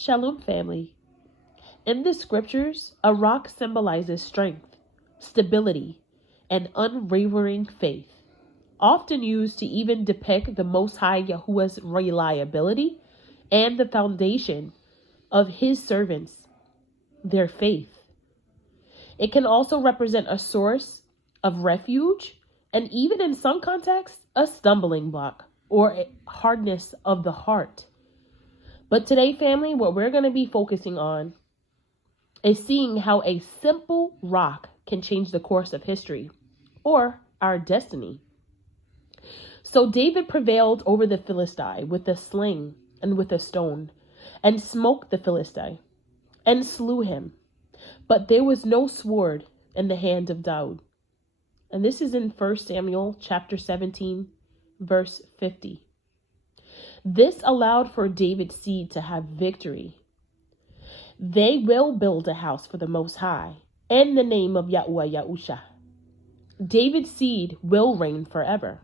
Shalom, family. In the scriptures, a rock symbolizes strength, stability, and unwavering faith, often used to even depict the Most High Yahuwah's reliability and the foundation of his servants, their faith. It can also represent a source of refuge, and even in some contexts, a stumbling block or a hardness of the heart. But today, family, what we're going to be focusing on is seeing how a simple rock can change the course of history or our destiny. So David prevailed over the Philistine with a sling and with a stone, and smote the Philistine and slew him. But there was no sword in the hand of Daud. And this is in 1 Samuel chapter 17, verse 50. This allowed for David's seed to have victory. They will build a house for the Most High in the name of Yahuwah. David's seed will reign forever.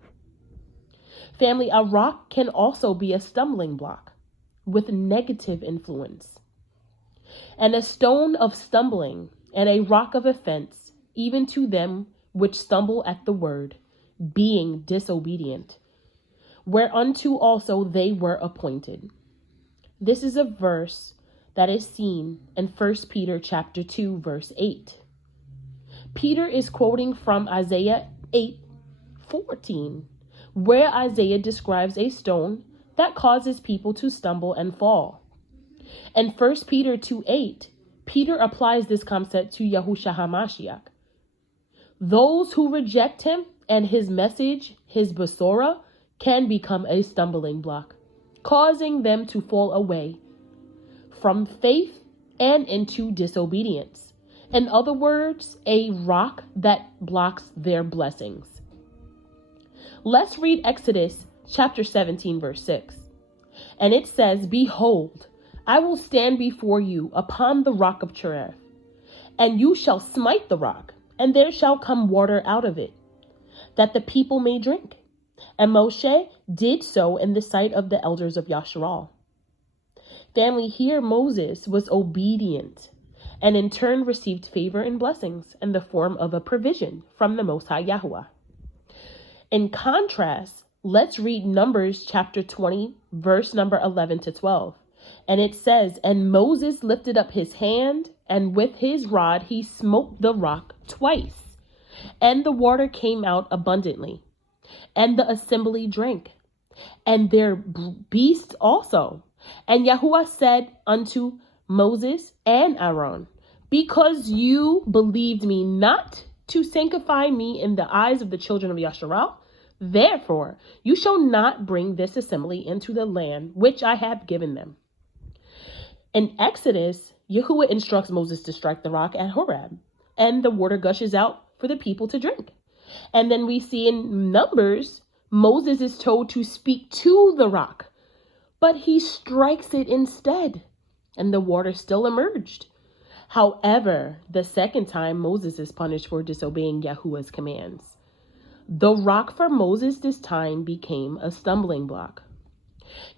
Family, a rock can also be a stumbling block with negative influence. And a stone of stumbling and a rock of offense, even to them which stumble at the word, being disobedient, whereunto also they were appointed. This is a verse that is seen in 1 Peter chapter 2, verse 8. Peter is quoting from Isaiah 8:14, where Isaiah describes a stone that causes people to stumble and fall. In 1 Peter 2:8, Peter applies this concept to Yahushua HaMashiach. Those who reject him and his message, his Besorah, can become a stumbling block, causing them to fall away from faith and into disobedience. In other words, a rock that blocks their blessings. Let's read Exodus chapter 17, verse 6. And it says, Behold, I will stand before you upon the rock of Cherith, and you shall smite the rock, and there shall come water out of it, that the people may drink. And Moshe did so in the sight of the elders of Yasharal. Family, here Moses was obedient and in turn received favor and blessings in the form of a provision from the Most High Yahuwah. In contrast, let's read Numbers chapter 20, verse number 11 to 12. And it says, And Moses lifted up his hand, and with his rod he smote the rock twice, and the water came out abundantly. And the assembly drank, and their beasts also. And Yahuwah said unto Moses and Aaron, Because you believed me not to sanctify me in the eyes of the children of Yasharal, therefore you shall not bring this assembly into the land which I have given them. In Exodus, Yahuwah instructs Moses to strike the rock at Horeb, and the water gushes out for the people to drink. And then we see in Numbers, Moses is told to speak to the rock, but he strikes it instead, and the water still emerged. However, the second time, Moses is punished for disobeying Yahuwah's commands. The rock for Moses this time became a stumbling block.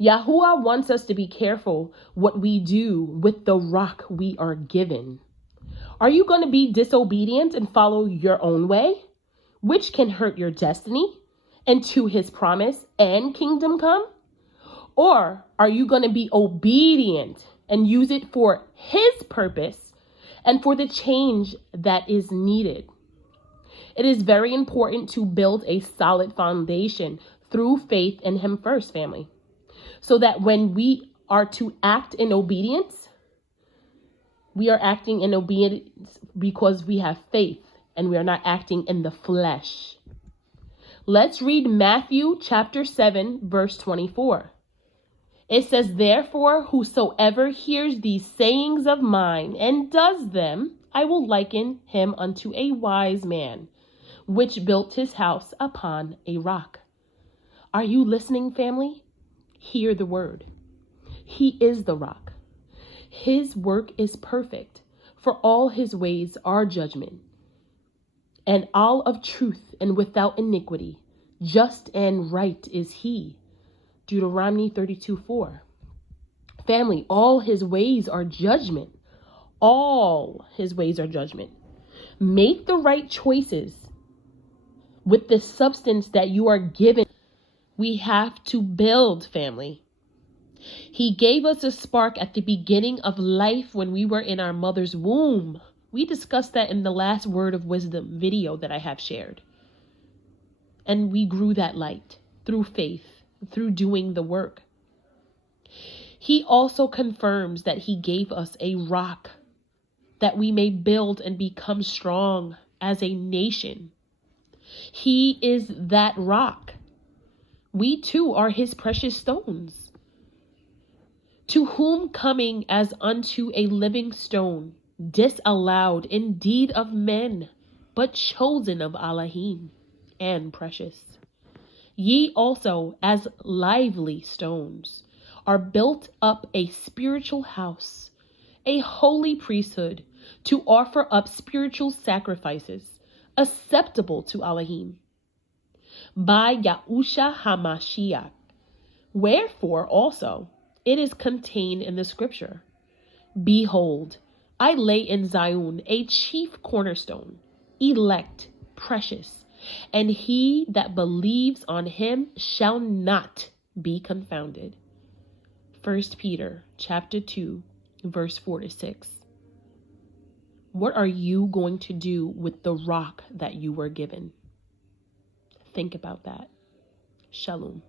Yahuwah wants us to be careful what we do with the rock we are given. Are you going to be disobedient and follow your own way, which can hurt your destiny and to his promise and kingdom come? Or are you going to be obedient and use it for his purpose and for the change that is needed? It is very important to build a solid foundation through faith in him first, family, so that when we are to act in obedience, we are acting in obedience because we have faith and we are not acting in the flesh. Let's read Matthew chapter 7, verse 24. It says, Therefore, whosoever hears these sayings of mine and does them, I will liken him unto a wise man, which built his house upon a rock. Are you listening, family? Hear the word. He is the rock. His work is perfect, for all his ways are judgment, and all of truth and without iniquity. Just and right is he. Deuteronomy 32:4. Family, all his ways are judgment. All his ways are judgment. Make the right choices with the substance that you are given. We have to build, family. He gave us a spark at the beginning of life when we were in our mother's womb. We discussed that in the last Word of Wisdom video that I have shared. And we grew that light through faith, through doing the work. He also confirms that he gave us a rock that we may build and become strong as a nation. He is that rock. We too are his precious stones. To whom coming as unto a living stone, disallowed indeed of men, but chosen of Elohim, and precious. Ye also, as lively stones, are built up a spiritual house, a holy priesthood, to offer up spiritual sacrifices, acceptable to Elohim, by Yahusha HaMashiach. Wherefore also it is contained in the scripture, Behold, I lay in Zion a chief cornerstone, elect, precious, and he that believes on him shall not be confounded. 1 Peter chapter 2, verse 4-6. What are you going to do with the rock that you were given? Think about that. Shalom.